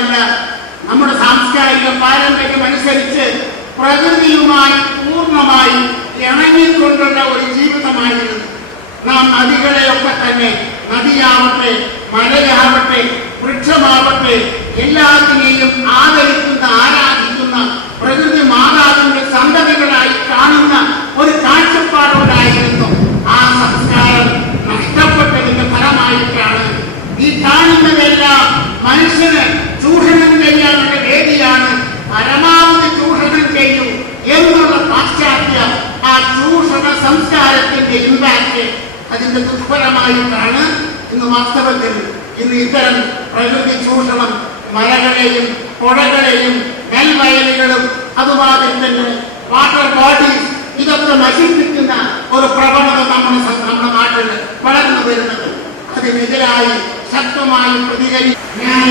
മാത്രമല്ല, നമ്മുടെ സാംസ്കാരിക പാരമ്പര്യം അനുസരിച്ച് പ്രകൃതിയുമായി പൂർണ്ണമായി ഇണങ്ങിക്കൊണ്ടുള്ള ഒരു ജീവിതമായിരുന്നു. നാം നദികളെയൊക്കെ തന്നെ, നദിയാവട്ടെ, മലയാവട്ടെ, വൃക്ഷമാവട്ടെ, എല്ലാത്തിനെയും ആദരിക്കുന്ന, ആരാധിക്കുന്ന, പ്രകൃതി മാതാവിന്റെ സന്തതികളായി കാണുന്ന ഒരു കാഴ്ചപ്പാടുണ്ടായിരുന്നു. ആ സംസ്കാരം നഷ്ടപ്പെട്ടതിന്റെ ഫലമായിട്ടാണ് ഈ കാണുന്നതെല്ലാം മനുഷ്യന് ചൂഷണം ചെയ്യാനുള്ള വേദിയാണ്, പരമാവധി ചൂഷണം ചെയ്യും എന്നുള്ള പാശ്ചാത്യ ആ ചൂഷണ സംസ്കാരത്തിന്റെ ഇമ്പാക്ട്, അതിന്റെ ദുഷ്ഫലമായിട്ടാണ് ഇന്ന് വാസ്തവത്തിൽ ഇത്തരം പ്രകൃതി ചൂഷണം, മലകളെയും പുഴകളെയും നെൽവയലുകളും അതുമാതിരി തന്നെ വാട്ടർ ബോഡീസ് ഇതൊക്കെ നശിപ്പിക്കുന്ന ഒരു പ്രവണത നമ്മുടെ നാട്ടിൽ വളർന്നു വരുന്നത്. അതിനെതിരായി ശക്തമായി പ്രതികരിക്കാൻ